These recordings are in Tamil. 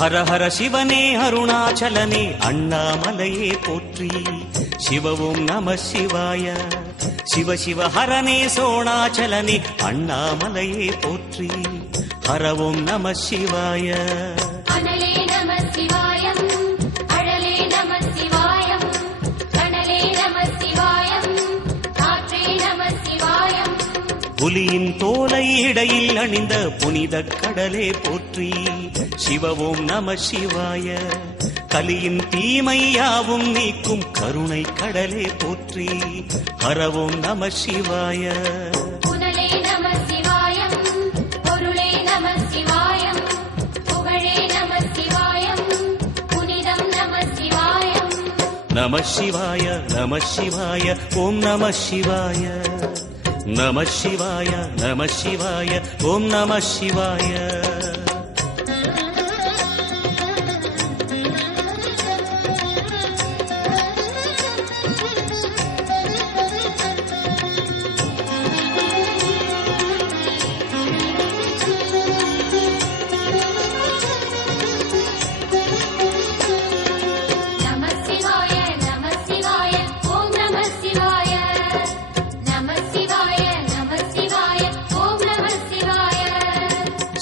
ஹர ஹர சிவனே அருணாச்சலனே அண்ணாமலையே போற்றி. சிவவும் நம சிவாய. சிவ சிவ ஹரனே சோணாச்சலனே அண்ணாமலையே போற்றி. ஹரவும் நம சிவாய. அனலே நம சிவாயம், அழலே நம சிவாயம், கனலே நம சிவாயம், காற்றே நம சிவாயம். புலியின் தோலை இடையில் அணிந்த புனித கடலே போற்றி. சிவவும் நம சிவாய. கலியின் தீமையாவும் நீக்கும் கருணை கடலே போற்றி. ஹரவும் நம சிவாய. புனலே நம சிவாயம், பொருளே நம சிவாயம், புகழே நம சிவாயம், புனிதம் நம சிவாயம். நம சிவாய நம சிவாய ஓம் நம சிவாய. நம சிவாய நம சிவாய ஓம் நம சிவாய.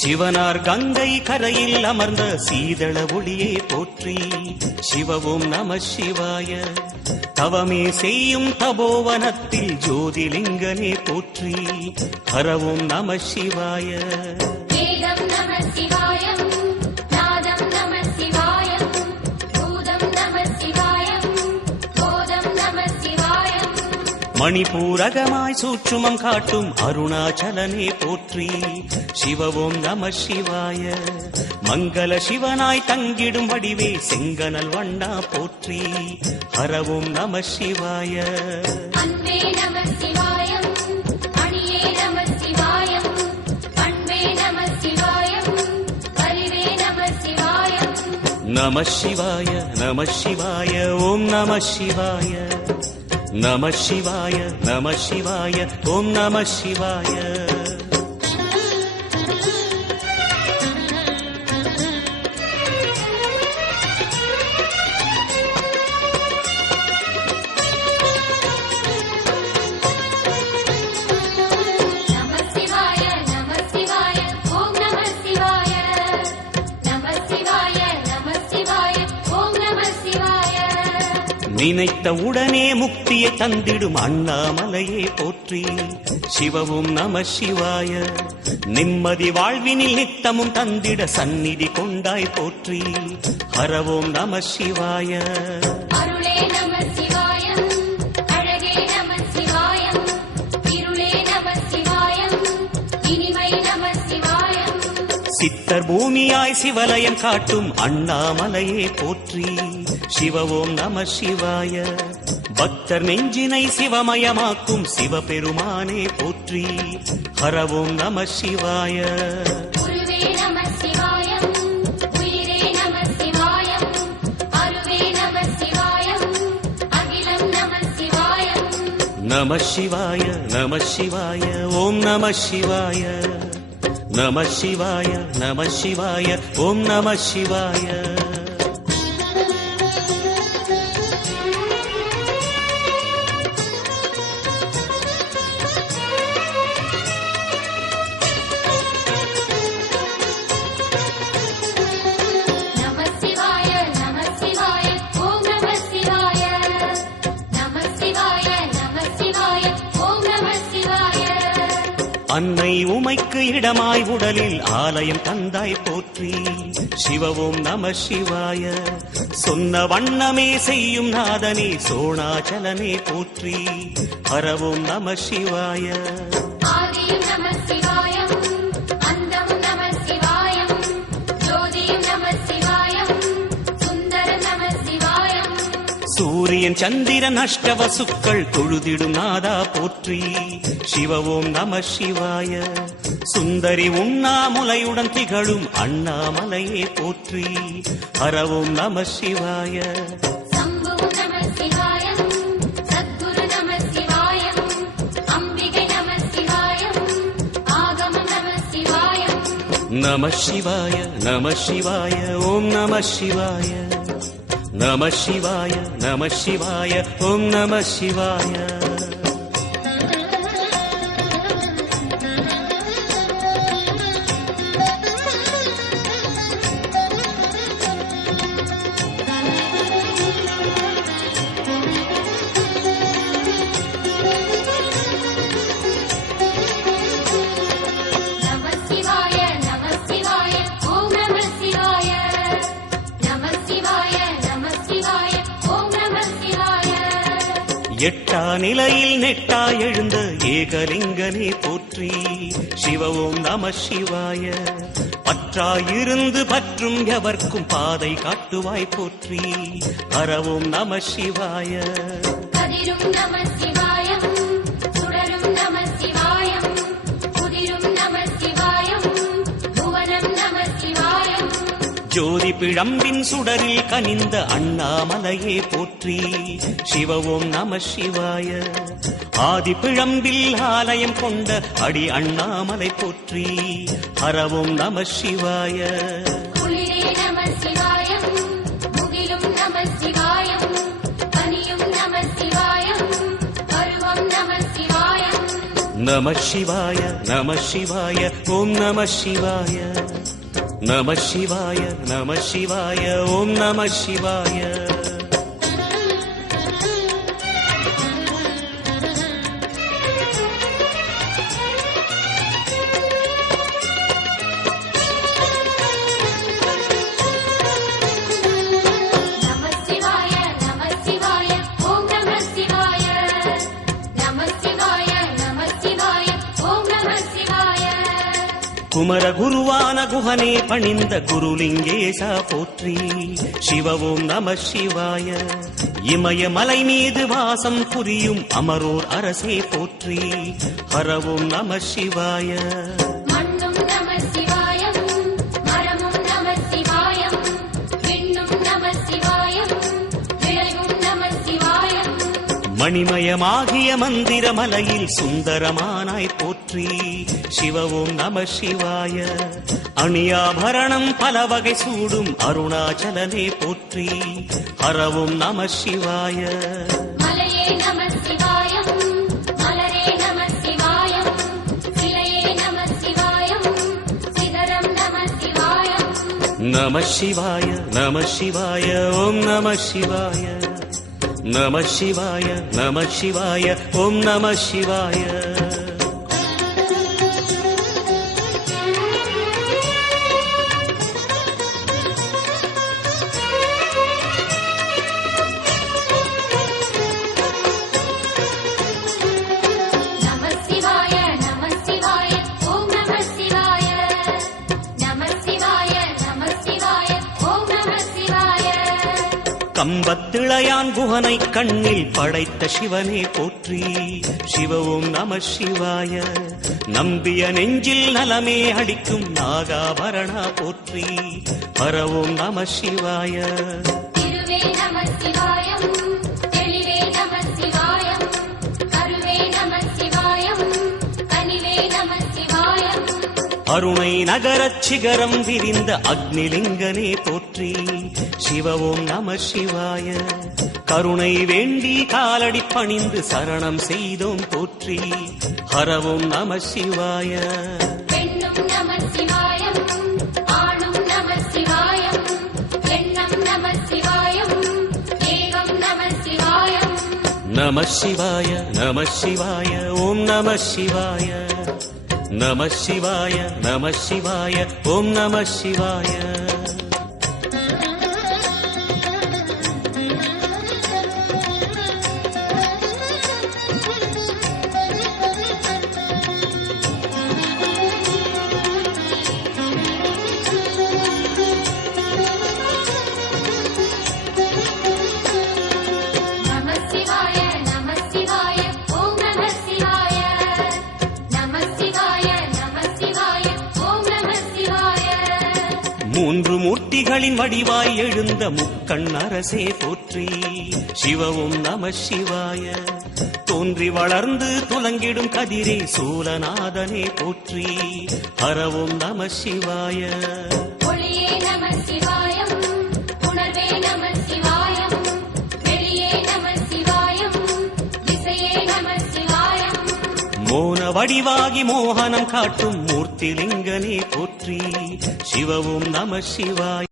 சிவனார் கங்கை கரையில் அமர்ந்த சீதள ஒளியே போற்றி. சிவவும் நம சிவாய. தவமே செய்யும் தபோவனத்தில் ஜோதிலிங்கனே போற்றி. ஹரவும் நம சிவாய. வேதம் நம சிவாயம், நாதம் நம சிவாயம், பூதம் நம சிவாயம், போதம் நம சிவாயம். மணிபூரகமாய் சூட்சுமம் காட்டும் அருணாச்சலனே போற்றி. சிவவும் நம சிவாய. மங்கள சிவனாய் தங்கிடும் வடிவே செங்கனல் வண்ணா போற்றி. ஹரவும் நம சிவாய. அன்பே நம சிவாயம், அணியே நம சிவாயம், பண்பே நம சிவாயம், அறிவே நம சிவாயம். நம சிவாய நம சிவாய ஓம் நம சிவாய. நம சிவாய நம சிவாய ஓம் நம சிவாய. நினைத்த உடனே முக்தியை தந்திடும் அண்ணாமலையே போற்றி. சிவவும் நம சிவாய. நிம்மதி வாழ்வினில் நித்தமும் தந்திட சந்நிதி கொண்டாய் போற்றி. ஹரவும் நம சிவாய. அருளே நம சிவாயம், அழகே நம சிவாயம், இருளே நம சிவாயம், இனிமை நம சிவாயம். சித்தர் பூமியாய் சிவலயம் காட்டும் அண்ணாமலையே போற்றி. சிவவும் நம சிவாய. பக்தர் நெஞ்சினை சிவமயமாக்கும் சிவபெருமானே போற்றி. ஹரவும் நம சிவாய. குருவே நம சிவாயம், உயிரே நம சிவாயம், அருவே நம சிவாயம், அகிலம் நம சிவாயம். நம சிவாய நம சிவாய ஓம் நம சிவாய. நம சிவாய நம சிவாய ஓம் நம சிவாய. அன்னை உமைக்கு இடமாய் உடலில் ஆலயம் தந்தாய் போற்றி. சிவவும் நம சிவாய. சொன்ன வண்ணமே செய்யும் நாதனே சோணாச்சலனே போற்றி. ஹரவும் நம சிவாய. ஆதியும் நம சிவாயம், அந்தமும் நம சிவாயம், ஜோதியும் நம சிவாயம், சுந்தர நம சிவாயம். சூரியன் சந்திரன் அஷ்டவசுக்கள் தொழுதிடும் நாதா போற்றி. சிவவும் நம சிவாய. சுந்தரி உண்ணாமுலையுடன் திகழும் அண்ணாமலையே போற்றி. ஹரவும் நம சிவாய. சம்புவும் நம சிவாயம், சத்குரு நம சிவாயம், அம்பிகை நம சிவாயம், ஆகமம் நம சிவாயம். நம சிவாய நம சிவாய ஓம் நம சிவாய நம சிவாய நம சிவாய ஓம் நம சிவாய எட்டா நிலையில் நெட்டா எழுந்த ஏகலிங்கனே போற்றி சிவ ஓம் நம சிவாய பற்றாயிருந்து பற்றும் எவர்க்கும் பாதை காட்டுவாய் போற்றி ஹர ஓம் நம சிவாய கதிரும் நம சிவாயம் சுடரும் நம சிவாயம் புதிரும் நம சிவாயம் புவனம் நம சிவாயம் ஜோதி பிழம்பின் சுடரில் கனிந்த அண்ணாமலையே போற்றி சிவ ஓம் நம சிவாய ஆதி பிழம்பில் ஆலயம் கொண்ட அடி அண்ணாமலை போற்றி ஹர ஓம் நம சிவாய குளிரே நம சிவாயம் முகிலும் நம சிவாயம் பனியும் நம சிவாயம் பருவம் நம சிவாயம் நம சிவாய நம சிவாய ஓம் நம சிவாய நம சிவாய நம சிவாய ஓம் நம சிவாய குமர குருவான குஹனே பணிந்த குருலிங்கேசா போற்றி சிவ ஓம் நம சிவாய இமயமலை மீது வாசம் புரியும் அமரோர் அரசே போற்றி ஹர ஓம் நம சிவாய மண்ணும் நம சிவாயம் மரமும் நம சிவாயம் விண்ணும் நம சிவாயம் விளைவும் நம சிவாயம் மணிமயமாகிய மந்திர மலையில் சுந்தரமானாய் போற்றி சிவ ஓம் நம சிவாய அணியாபரணம் பல வகை சூடும் அருணாச்சலனே போற்றி ஹர ஓம் நம சிவாய மலையே நம சிவாயம் மலரே நம சிவாயம் சிலையே நம சிவாயம் சிதறம் நம சிவாயம் நம சிவாய நம சிவாய ஓம் நம சிவாய நம சிவாய நம சிவாய ஓம் நம சிவாய கம்பத்திளையான் குஹனை கண்ணில் படைத்த சிவனே போற்றி சிவ ஓம் நம சிவாய நம்பிய நெஞ்சில் நலமே அளிக்கும் நாகாபரணா போற்றி ஹர ஓம் நம சிவாய திருவே நம சிவாயம் தெளிவே நம சிவாயம் கருவே நம சிவாயம் கனிவே நம சிவாயம் அருணை நகரச் சிகரம் விரிந்த அக்னிலிங்கனே போற்றி சிவ ஓம் நம சிவாய கருணை வேண்டி காலடி பணிந்து சரணம் செய்தோம் போற்றி ஹர ஓம் நம சிவாய பெண்ணும் நம சிவாயம் ஆணும் நம சிவாயம் எண்ணம் நம சிவாயம் ஏகம் நம சிவாயம் நம சிவாய நம சிவாய ஓம் நம சிவாய நம சிவாய நம சிவாய ஓம் நம சிவாய மூன்று மும்மூர்த்திகளின் வடிவாய் எழுந்த முக்கண் அரசே போற்றி. சிவவும் நம சிவாய. தோன்றி வளர்ந்து துலங்கிடும் கதிரே சூலநாதனே போற்றி. ஹரவும் நம சிவாய. ஒளியே நம சிவாயம், உணர்வே நம சிவாயம், வெளியே நம சிவாயம், திசையே நம சிவாயம். மோன வடிவாகி மோகனம் காட்டும் மூர்த்திலிங்கனே போற்றி. சிவவும் நம சிவாய.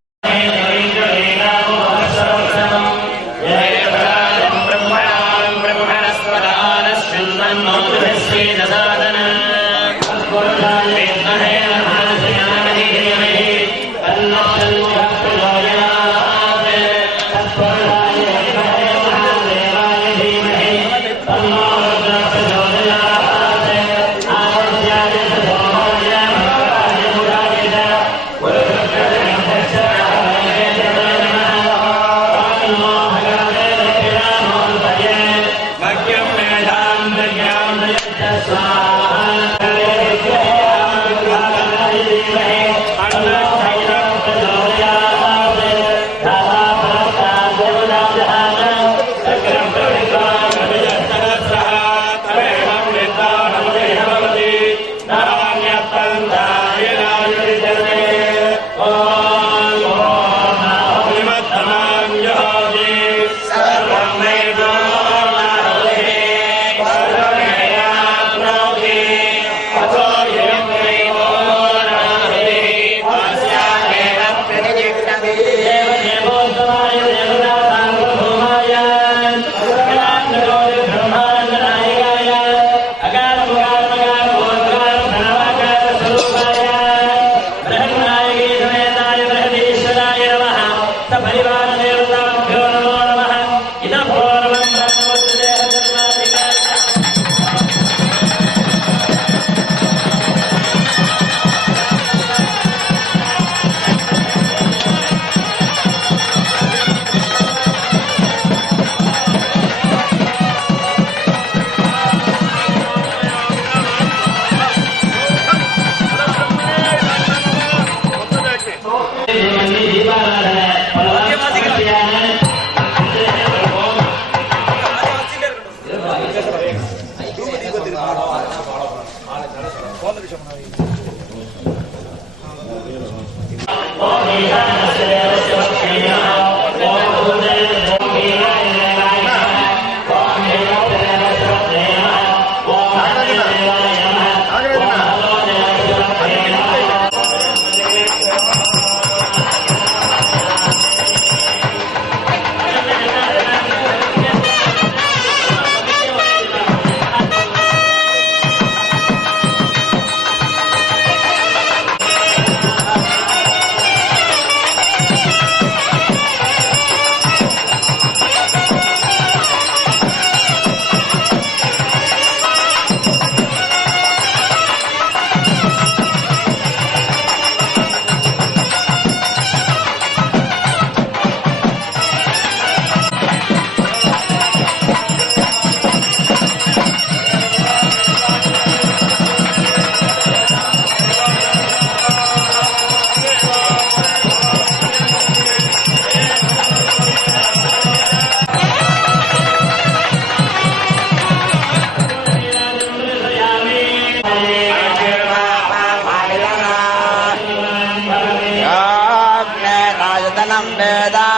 राजतनं वेदा